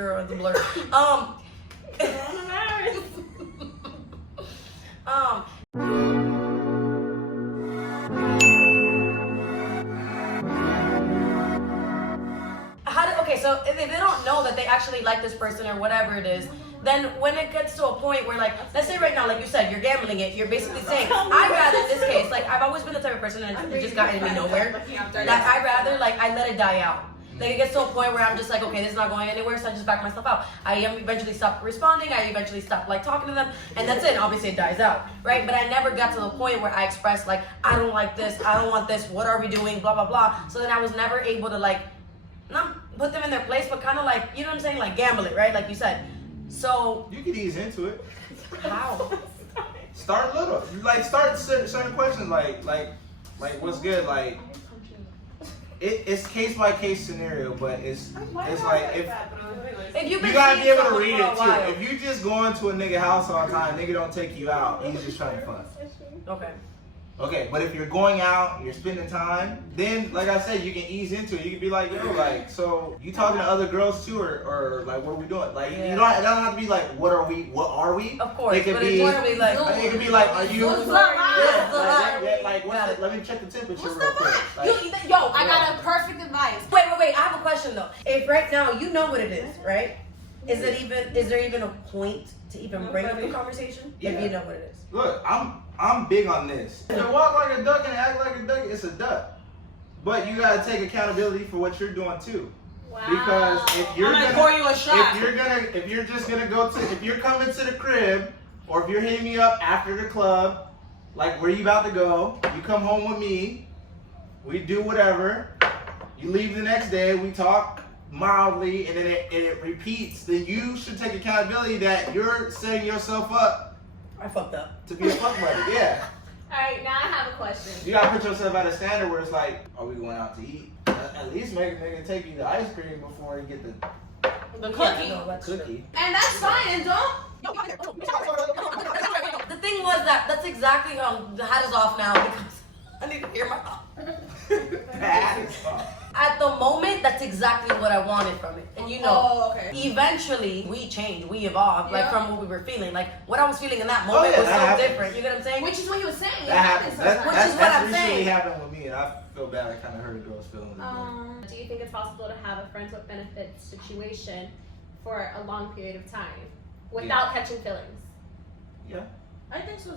Girl, the blur. Okay, so if they don't know that they actually like this person or whatever it is, then when it gets to a point where, like, let's say right now, like you said, you're gambling it, you're basically saying, I'd rather, in this case, like, I've always been the type of person, and it just gotten me nowhere, that I'd rather, like, I let it die out. Like, it gets to a point where I'm just like, okay, this is not going anywhere, so I just back myself out. I eventually stop responding, I eventually stop, like, talking to them, and that's it. Obviously, it dies out, right? But I never got to the point where I expressed, like, I don't like this, I don't want this, what are we doing, blah, blah, blah. So then I was never able to, like, not put them in their place, but kind of like, you know what I'm saying, like gamble it, right? Like you said. So you can ease into it. How? Start little. Like start certain questions, like what's good, like it's case by case scenario, but it's like if you gotta be able to read it too. If you just go into a nigga house all the time, nigga don't take you out. He's just trying to fun. Okay, but if you're going out, you're spending time, then, like I said, you can ease into it. You can be like, yo, like, so you talking to other girls too, or like, what are we doing? Like, you don't, it doesn't have to be like, what are we? Of course. It could be, like, it could be like, are you? Like, let me check the temperature real quick. Like, yo, I got a perfect advice. Wait, I have a question though. If right now you know what it is, right? Is there even a point to even bring up the conversation if you know what it is? Look, I'm big on this. If you walk like a duck and act like a duck, it's a duck. But you gotta take accountability for what you're doing too. Wow. Because if you're gonna pour you a shot. if you're coming to the crib, or if you're hitting me up after the club, like where you about to go, you come home with me, we do whatever, you leave the next day, we talk mildly, and then it repeats, then you should take accountability that you're setting yourself up. I fucked up. To be a fuck buddy, yeah. Alright, now I have a question. You gotta put yourself at a standard where it's like, are we going out to eat? At least make a nigga take you to ice cream before you get the cookie. Yeah, cookie. And that's fine, don't. The thing was that's exactly the hat is off now because I need to hear my At the moment, that's exactly what I wanted from it. And you know, eventually we changed, we evolved, like from what we were feeling. Like what I was feeling in that moment was so different. You get what I'm saying? Which is what you were saying. That happens. That's recently saying. happened with me, and I feel bad. I kind of hurt a girl's feelings. Do you think it's possible to have a friends with benefits situation for a long period of time without catching feelings? Yeah. I think so.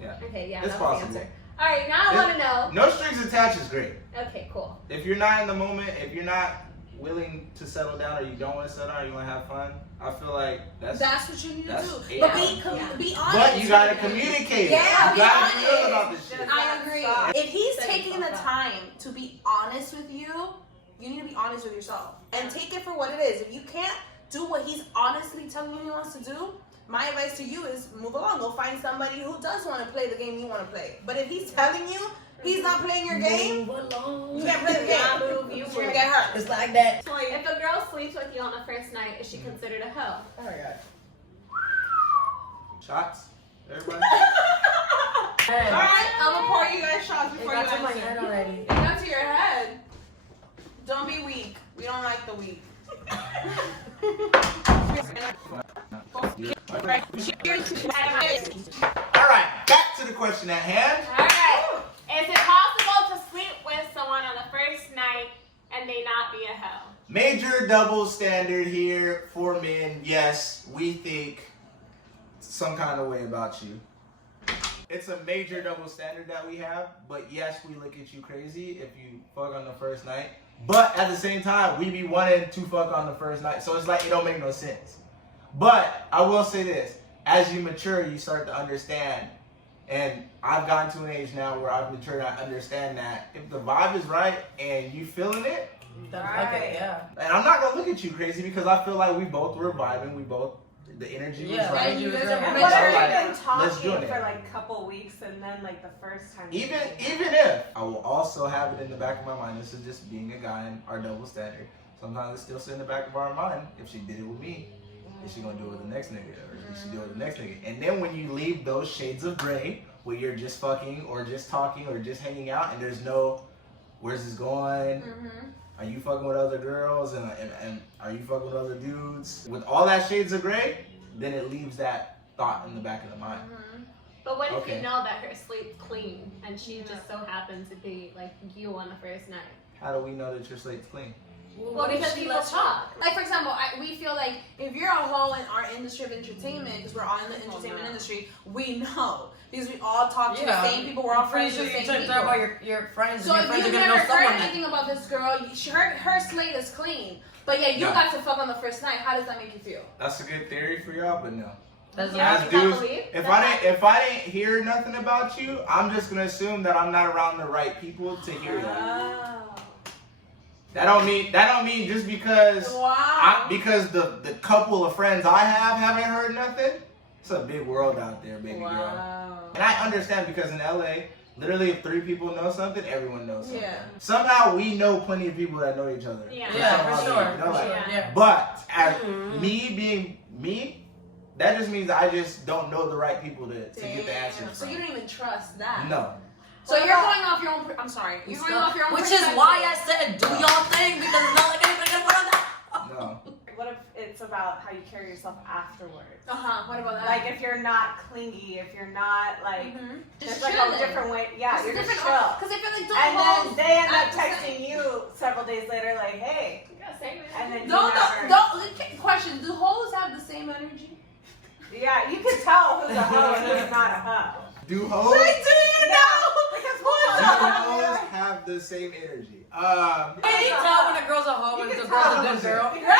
Yeah. Okay, yeah, it's that's possible. the answer. All right, now I want to know. No strings attached is great. Okay, cool. If you're not in the moment, if you're not willing to settle down, or you don't want to settle down, you want to have fun, I feel like that's what you need to do. But be honest. But you gotta communicate. Yeah, you gotta be real about this shit. I agree. If he's taking the time to be honest with you, you need to be honest with yourself and take it for what it is. If you can't do what he's honestly telling you he wants to do, my advice to you is move along. Go find somebody who does want to play the game you want to play. But if he's telling you he's not playing your game, you can't play the game. You're gonna get hurt. It's like that. If a girl sleeps with you on the first night, is she considered a hoe? Oh my god. Shots, everybody. Alright, I'm gonna pour you guys shots before you got to my answer. head already. It got to your head. Don't be weak. We don't like the weak. Alright, back to the question at hand. Alright. Is it possible to sleep with someone on the first night and they not be a hoe? Major double standard here for men. Yes, we think some kind of way about you. It's a major double standard that we have, but yes, we look at you crazy if you fuck on the first night. But at the same time, we be wanting to fuck on the first night. So it's like, it don't make no sense. But I will say this, as you mature, you start to understand. And I've gotten to an age now where I've matured and I understand that if the vibe is right and you feeling it, okay, yeah. and I'm not gonna look at you crazy because I feel like we both were vibing, the energy was right. You guys But are have you been let's do talking it. for like a couple weeks and then like the first time? Even if I will also have it in the back of my mind, this is just being a guy and our double standard. Sometimes it's still sit in the back of our mind. If she did it with me, is she gonna do it with the next nigga, or is she do it with the next nigga? And then when you leave those shades of gray, where you're just fucking or just talking or just hanging out, and there's no, where's this going? Are you fucking with other girls and are you fucking with other dudes? With all that shades of gray, then it leaves that thought in the back of the mind. But what if Okay. you know that her slate's clean and she just so happens to be like you on the first night? How do we know that your slate's clean? Well, because people talk. Like, for example, we feel like if you're a hoe in our industry of entertainment, because we're all in the entertainment industry, we know. Because we all talk to the same people, we're all friends with the same people. About your friends, So and if your friends are you've gonna know never heard someone. anything about this girl, her slate is clean. But yeah, you Yeah. got to fuck on the first night. How does that make you feel? That's a good theory for y'all, but no. Doesn't Yeah. As you not dudes, believe if that? I didn't hear nothing about you, I'm just gonna assume that I'm not around the right people to hear that. Oh. That don't mean just because Wow. because the couple of friends I haven't heard nothing. It's a big world out there, baby girl. Wow. And I understand because in LA, literally if 3 people know something, everyone knows something. Yeah. Somehow we know plenty of people that know each other. Yeah. Yeah, somehow for they sure. know, For like, sure. Yeah. Yeah. But as Mhm. me being me, that just means I just don't know the right people to get the Damn. answers So from. you don't even trust that. No. So you're going off your own. I'm sorry. You're going off your own. Which is perspective. why I said do y'all thing, because it's not like anybody's gonna put on that. No. What if it's about how you carry yourself afterwards? What about that? Like if you're not clingy, if you're not like, Just there's like chilling. a different way. Yeah, It's you're just different. chill. Because I feel like And then they end up I'm texting you several days later, like, hey, You gotta say it. and then you Don't never. question. Do hoes have the same energy? Yeah, you can tell who's a hoe and who's not a hoe. Do hoes? Do you know? Because Do who's a hoes hoe? have the same energy? Can you tell when a girl's a hoe and You the can girl's a tell. good girl?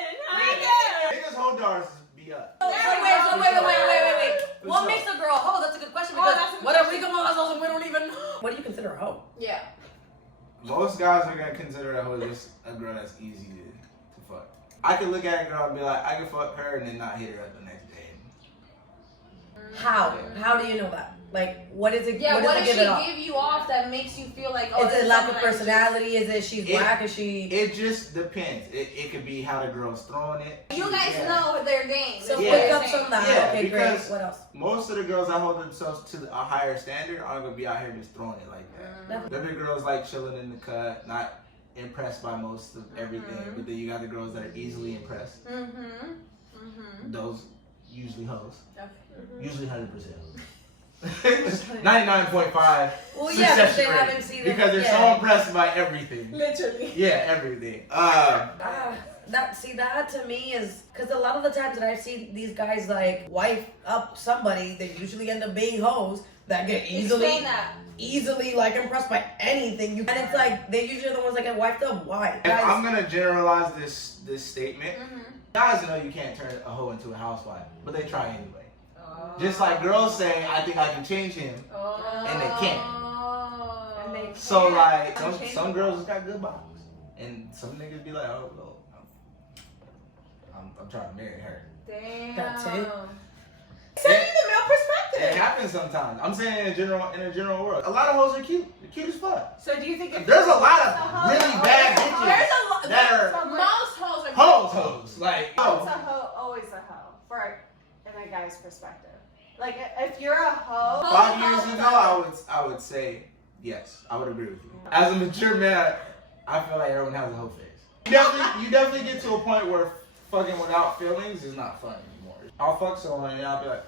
Niggas hold doors be up. So wait. What makes a girl a hoe? That's a good question, because that's a good what if we come on ourselves and we don't even know? What do you consider a hoe? Yeah. Most guys are gonna consider a hoe just a girl that's easy to fuck. I could look at a girl and be like, I can fuck her and then not hit her the next day. How? How do you know that? Like, what is it? Yeah, what what does does it she give it off? give you off that makes you feel like, oh, Is this it lack of someone I personality? Is it she's whack? Is she? It just depends. It could be how the girl's throwing it. You guys Yeah. know their game. So Yeah. pick up some of that. Yeah, Okay, great. because- What else? Most of the girls that hold themselves to a higher standard aren't gonna be out here just throwing it like that. Them girls like chilling in the cut, not impressed by most of everything. But then you got the girls that are easily impressed. Those usually hoes. Usually 100%. 99.5. Well, yeah, but success they rate. haven't seen it. Because they're so Yeah. impressed by everything. Literally. Yeah, everything. That to me is because a lot of the times that I've seen these guys like wife up somebody, they usually end up being hoes that get Explain that. easily like impressed by anything. And it's like they usually are the ones that get wiped up. Why? If I'm gonna generalize this statement, Mm-hmm. guys know you can't turn a hoe into a housewife, but they try anyway. Just like girls say, I think I can change him, and they can't. And they So can't like unchange some them. girls just got good bodies, and some niggas be like, oh, well, I'm trying to marry her. Damn. That's it. Send me the male It perspective. happens sometimes. I'm saying in a general world, a lot of hoes are cute. They're cute as fuck. So do you think if There's a lot it's of hoe, really oh, bad it's a hoe. There's bitches a lot. that are Most hoes are hoes. Like, It's a hoe, always a hoe, for in a guy's perspective. Like if you're a hoe, 5 years ago, I would say yes. I would agree with you. As a mature man, I feel like everyone has a hoe face. You definitely get to a point where fucking without feelings is not fun anymore. I'll fuck someone and I'll be like,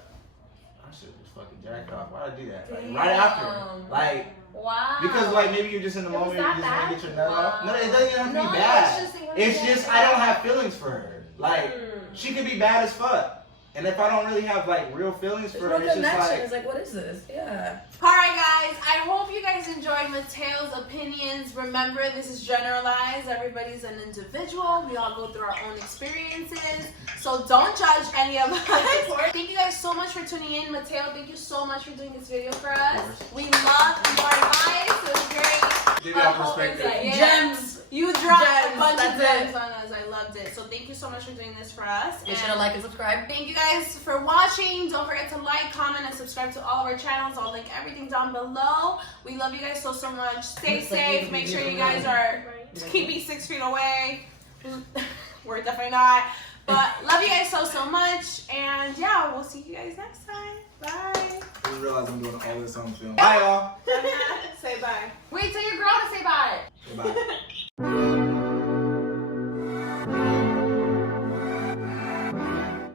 I should have just fucking jacked off. Why'd I do that? Like, right after, like. Wow. Because like maybe you're just in the moment, you that just want to bad? get your nut off. No, it doesn't even have to No, be bad. it's It's just I don't have feelings for her. Like she could be bad as fuck, and if I don't really have like real feelings for There's her, no it's just connection. like It's like, what is this? Yeah. Alright guys, I hope you guys enjoyed Mateo's opinions. Remember, this is generalized. Everybody's an individual. We all go through our own experiences. So don't judge any of us. Thank you guys so much for tuning in. Mateo, thank you so much for doing this video for us. We love your advice. It was great. give y'all perspective. Yeah. Gems. You dropped Gems, a bunch of that's gems on us. I loved it. So thank you so much for doing this for us. Make sure to like and subscribe. Thank you guys for watching. Don't forget to like, comment, and subscribe to all of our channels. I'll link everything down below. We love you guys so much. Stay safe. Make sure you guys are keeping 6 feet away. We're definitely not. But love you guys so much. And yeah, we'll see you guys next time. Bye. I just realized I'm doing all this on film. Bye, y'all. Say bye. Wait, tell your girl to say bye. Bye.